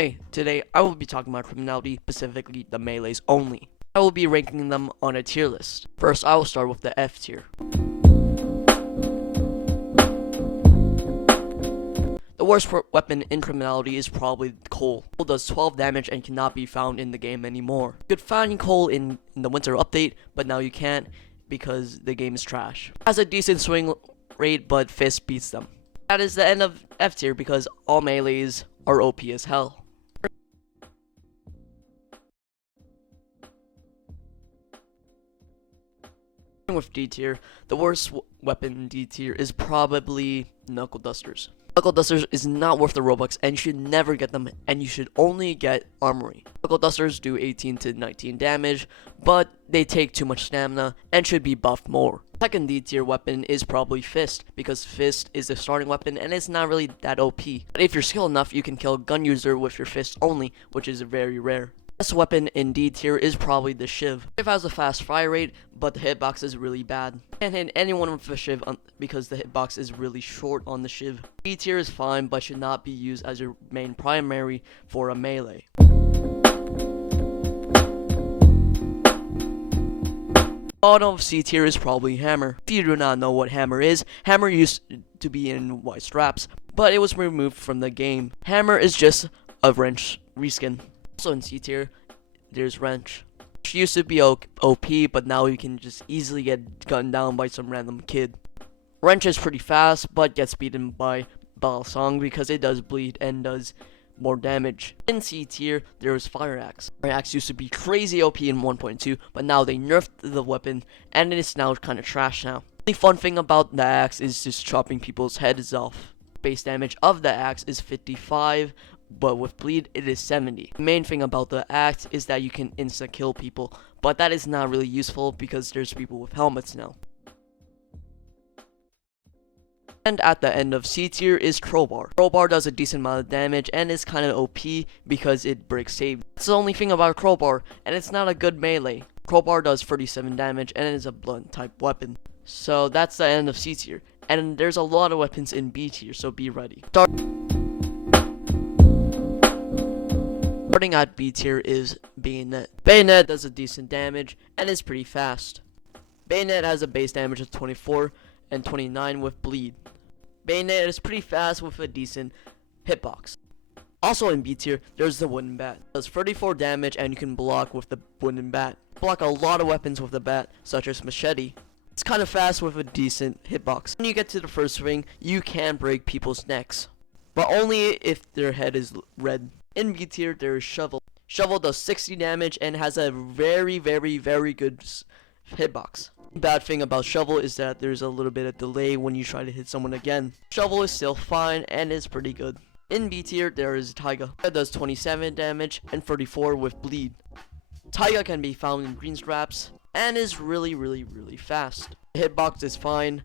Hey, today I will be talking about criminality, specifically the melees only. I will be ranking them on a tier list. First, I will start with the F tier. The worst weapon in criminality is probably coal. Coal does 12 damage and cannot be found in the game anymore. You could find coal in the winter update, but now you can't because the game is trash. It has a decent swing rate, but Fist beats them. That is the end of F tier because all melees are OP as hell. With D tier, the worst weapon in D tier is probably knuckle dusters. Knuckle dusters is not worth the Robux and you should never get them, and you should only get armory. Knuckle dusters do 18 to 19 damage, but they take too much stamina and should be buffed more. Second D tier weapon is probably Fist, because Fist is the starting weapon and it's not really that OP. But if you're skilled enough, you can kill a gun user with your fist only, which is very rare. Best weapon in D tier is probably the Shiv. Shiv has a fast fire rate, but the hitbox is really bad. Can't hit anyone with a Shiv because the hitbox is really short on the Shiv. D tier is fine, but should not be used as your main primary for a melee. Bottom of C tier is probably Hammer. If you do not know what Hammer is, Hammer used to be in white straps, but it was removed from the game. Hammer is just a wrench reskin. Also in C tier, there's Wrench. She used to be OP, but now you can just easily get gunned down by some random kid. Wrench is pretty fast, but gets beaten by Balsong because it does bleed and does more damage. In C tier, there's Fire Axe. Fire Axe used to be crazy OP in 1.2, but now they nerfed the weapon, and it is now kind of trash now. The fun thing about the axe is just chopping people's heads off. Base damage of the axe is 55, but with bleed it is 70. The main thing about the axe is that you can insta kill people, but that is not really useful because there's people with helmets now. And at the end of C tier is Crowbar. Crowbar does a decent amount of damage and is kind of OP because it breaks save. That's the only thing about Crowbar, and it's not a good melee. Crowbar does 37 damage and it is a blunt type weapon. So that's the end of C tier. And there's a lot of weapons in B tier, so be ready. Starting at B tier is Bayonet. Bayonet does a decent damage and is pretty fast. Bayonet has a base damage of 24 and 29 with bleed. Bayonet is pretty fast with a decent hitbox. Also in B tier, there's the wooden bat. It does 34 damage and you can block with the wooden bat. Block a lot of weapons with the bat, such as machete. It's kind of fast with a decent hitbox. When you get to the first ring, you can break people's necks, but only if their head is red. In B tier, there is Shovel. Shovel does 60 damage and has a very good hitbox. The bad thing about Shovel is that there's a little bit of delay when you try to hit someone again. Shovel is still fine and is pretty good. In B tier, there is Taiga. It does 27 damage and 34 with bleed. Taiga can be found in green straps and is really fast. The hitbox is fine,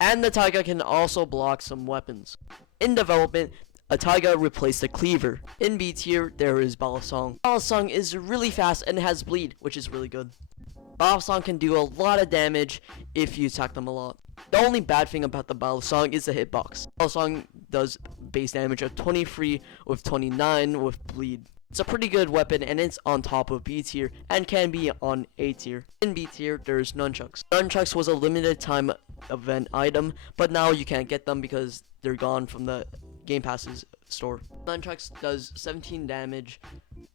and the Taiga can also block some weapons. In development, a Taiga replaced the Cleaver. In B tier, there is Balsong. Balsong is really fast and has bleed, which is really good. Balsong can do a lot of damage if you attack them a lot. The only bad thing about the Balsong is the hitbox. Balsong does base damage of 23 with 29 with bleed. It's a pretty good weapon and it's on top of B tier and can be on A tier. In B tier, there's Nunchucks. Nunchucks was a limited time event item, but now you can't get them because they're gone from the Game Pass's store. Nunchucks does 17 damage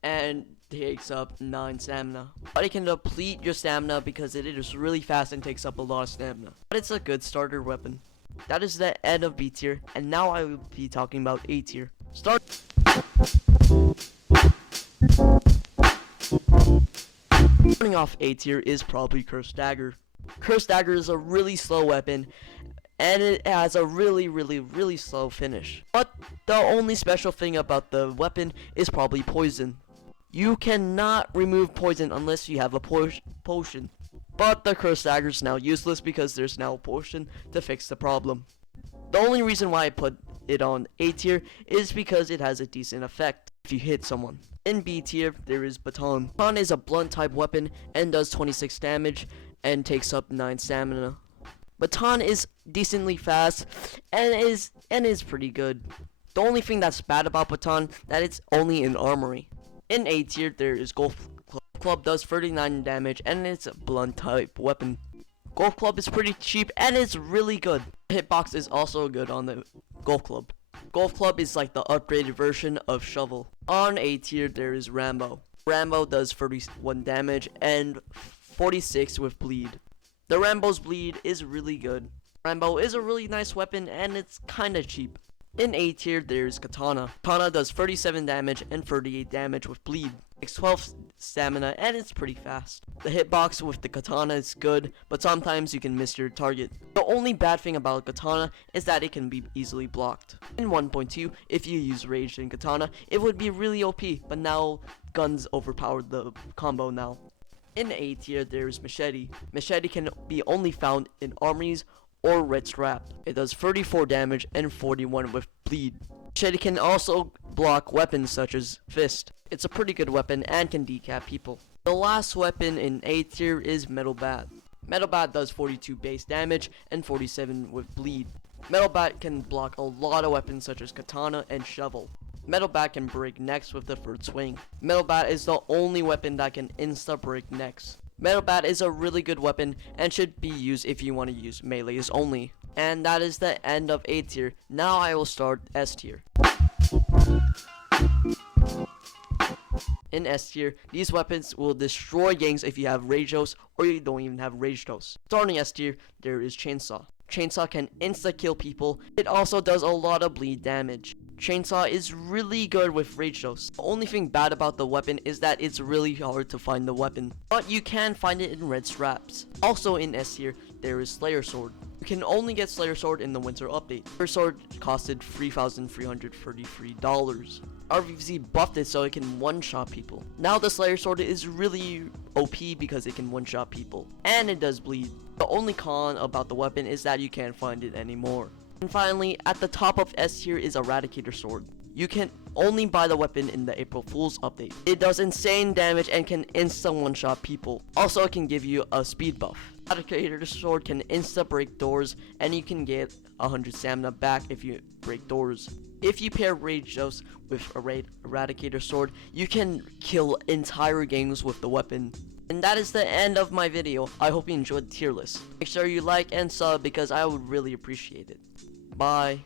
and takes up 9 stamina. But it can deplete your stamina because it is really fast and takes up a lot of stamina. But it's a good starter weapon. That is the end of B tier, and now I will be talking about A tier. Starting off A tier is probably Cursed Dagger. Cursed Dagger is a really slow weapon, and it has a really slow finish. But the only special thing about the weapon is probably poison. You cannot remove poison unless you have a potion. But the Cursed Dagger is now useless because there's now a potion to fix the problem. The only reason why I put it on A tier is because it has a decent effect if you hit someone. In B tier, there is Baton. Baton is a blunt type weapon and does 26 damage and takes up 9 stamina. Baton is decently fast and is pretty good. The only thing that's bad about Baton that it's only in armory. In A tier there is Golf Club. Club does 39 damage and it's a blunt type weapon. Golf Club is pretty cheap and it's really good. Hitbox is also good on the Golf Club. Golf Club is like the upgraded version of Shovel. On A tier there is Rambo. Rambo does 31 damage and 46 with bleed. The Rambo's bleed is really good. Rambo is a really nice weapon and it's kinda cheap. In A tier there's Katana. Katana does 37 damage and 38 damage with bleed. It's 12 stamina and it's pretty fast. The hitbox with the Katana is good, but sometimes you can miss your target. The only bad thing about Katana is that it can be easily blocked. In 1.2, if you use Rage in Katana, it would be really OP, but now guns overpowered the combo now. In A tier there's Machete. Machete can be only found in armories or red strap. It does 34 damage and 41 with bleed. Machete can also block weapons such as Fist. It's a pretty good weapon and can decap people. The last weapon in A tier is Metal Bat. Metal Bat does 42 base damage and 47 with bleed. Metal Bat can block a lot of weapons such as Katana and Shovel. Metal Bat can break necks with the third swing. Metal Bat is the only weapon that can insta break necks. Metal Bat is a really good weapon and should be used if you want to use melees only. And that is the end of A tier. Now I will start S tier. In S tier, these weapons will destroy gangs if you have Rage Dose or you don't even have Rage Dose. Starting S tier, there is Chainsaw. Chainsaw can insta-kill people. It also does a lot of bleed damage. Chainsaw is really good with Rage Dose. The only thing bad about the weapon is that it's really hard to find the weapon, but you can find it in red straps. Also in S tier, there is Slayer Sword. You can only get Slayer Sword in the winter update. Slayer Sword costed $3,333. RVC buffed it so it can one-shot people. Now the Slayer Sword is really OP because it can one-shot people, and it does bleed. The only con about the weapon is that you can't find it anymore. And finally, at the top of S tier is Eradicator Sword. You can only buy the weapon in the April Fool's update. It does insane damage and can insta one-shot people. Also, it can give you a speed buff. Eradicator Sword can insta break doors, and you can get 100 stamina back if you break doors. If you pair Rage Dose with Eradicator Sword, you can kill entire gangs with the weapon. And that is the end of my video. I hope you enjoyed the tier list. Make sure you like and sub because I would really appreciate it. Bye.